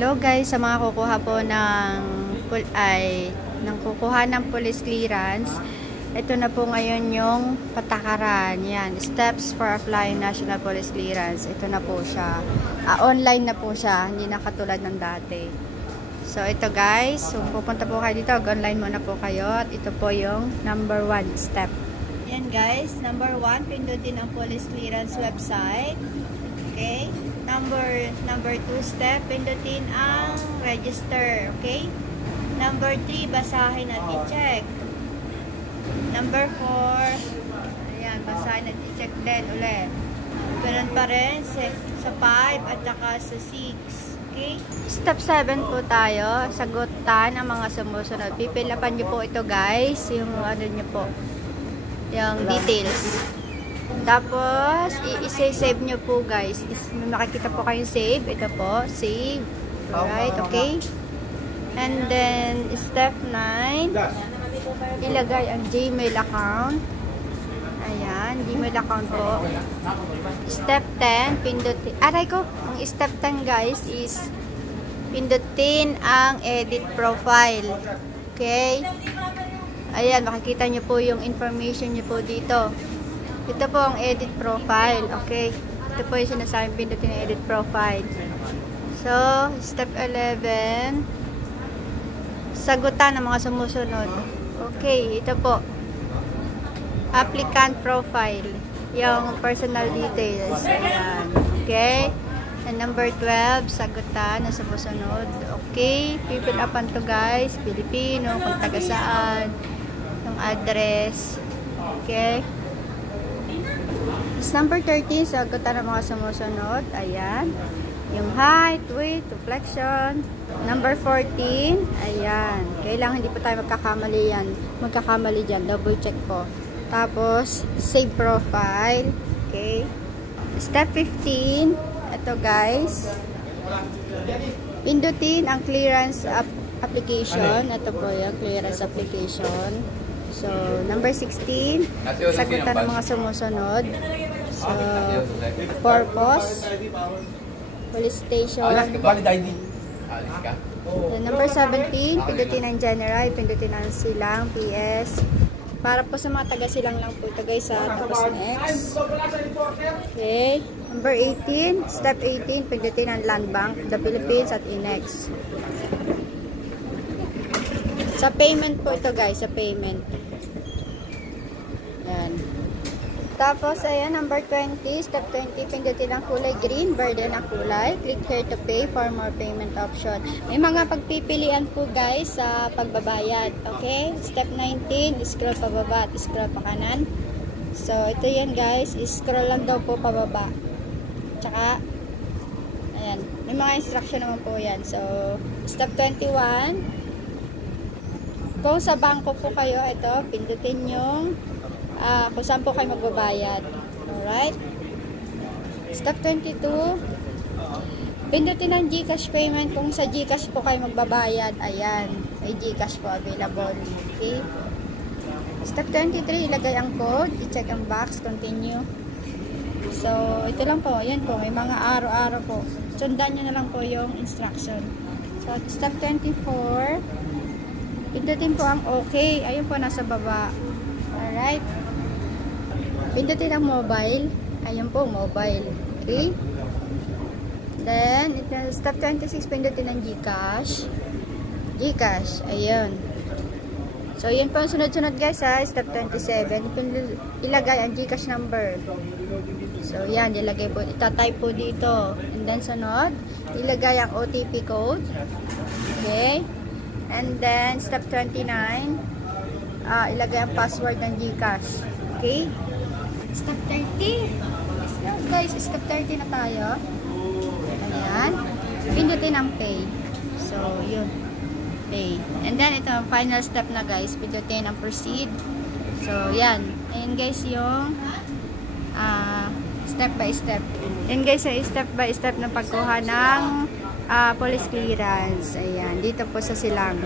Hello guys, sa mga kukuha po ng kukuha ng police clearance. Ito na po ngayon yung patakaran. Yan, steps for applying national police clearance. Ito na po siya. Online na po siya, hindi na katulad ng dati. So ito guys, kung pupunta po kayo dito, online muna po kayo. At ito po yung number 1 step. Yan guys, number 1, pindutin ang police clearance website. Okay? Number 2 step, pindutin ang register. Okay? Number 3, basahin at i-check. Number 4, ayan, basahin at i-check din ulit. Ganun pa rin sa 5 at saka sa 6. Okay? Step 7 po tayo. Sagutan ang mga sumusunod. Pipilapan nyo po ito guys. Yung ano nyo po. Yung details. Tapos, i-save nyo po guys. Makikita po kayong save. Ito po, save. Alright, okay. And then, step 9, ilagay ang Gmail account. Ayan, Gmail account po. Step 10, pindutin. Aray ko, ang step 10 guys is pindutin ang edit profile. Okay. Ayan, makikita nyo po yung information nyo po dito. Ito po ang edit profile. Okay. Ito po yung sinasabing pindutin ang edit profile. So, step 11, sagutan ang mga sumusunod. Okay, ito po. Applicant profile. Yung personal details. Ayan. Okay. And number 12, sagutan ang sumusunod. Okay. Fill upan to guys. Pilipino, kung taga saan. Yung address. Okay. Number 13, sagutan ang mga sumusunod. Ayan. Yung height, weight, flexion. Number 14, ayan. Kailangan hindi po tayo magkakamali yan. Magkakamali dyan. Double check po. Tapos, save profile. Okay. Step 15, ito guys. Pindutin ang clearance application. Ito po yung clearance application. So, number 16, sagutan ng mga sumusunod. So, purpose, police station. Number 17, pindutin ang general, pindutin ang silang, PS. Para po sa mga taga-silang lang po ito guys, tapos next. Okay. Number 18, step 18, pindutin ang Land Bank, the Philippines at INEX. Sa payment po ito guys, sa payment. Ayan. Tapos, ayan, number 20, step 20, pindutin ang kulay green, burden ang kulay. Click here to pay for more payment option. May mga pagpipilian po guys sa pagbabayad. Okay? Step 19, scroll pababa at scroll pa kanan. So, ito yan guys, scroll lang daw po pababa. Tsaka, ayan, may mga instruction naman po yan. So, step 21, kung sa bangko po kayo, ito, pindutin yung kung saan po kayo magbabayad. Alright? Step 22, pindutin ang GCash payment kung sa GCash po kayo magbabayad. Ayan, may GCash po available. Okay? Step 23, ilagay ang code, i-check ang box, continue. So, ito lang po. Ayan po, may mga araw-araw po. Sundan nyo na lang po yung instruction. So, step 24, pindutin po ang okay. Ayun po, nasa baba. Alright? Pindutin ang mobile. Ayun po, mobile. Okay? Then, step 26, pindutin ang GCash. GCash. Ayun. So, yun po ang sunod-sunod guys ha. Step 27. Ilagay ang GCash number. So, yan. Ilagay po. Itatype po dito. And then, sunod. Ilagay ang OTP code. Okay? And then, step 29. Ilagay ang password ng GCash. Okay? Step 30. Guys, step 30 na tayo. Ayan. Pindutin ang pay. So, yun. Pay. And then, ito ang final step na guys. Pindutin ang proceed. So, yan. Ayan guys yung step by step. Ayan guys, step by step na pagkuha ng police clearance. Ayan. Dito po sa silang.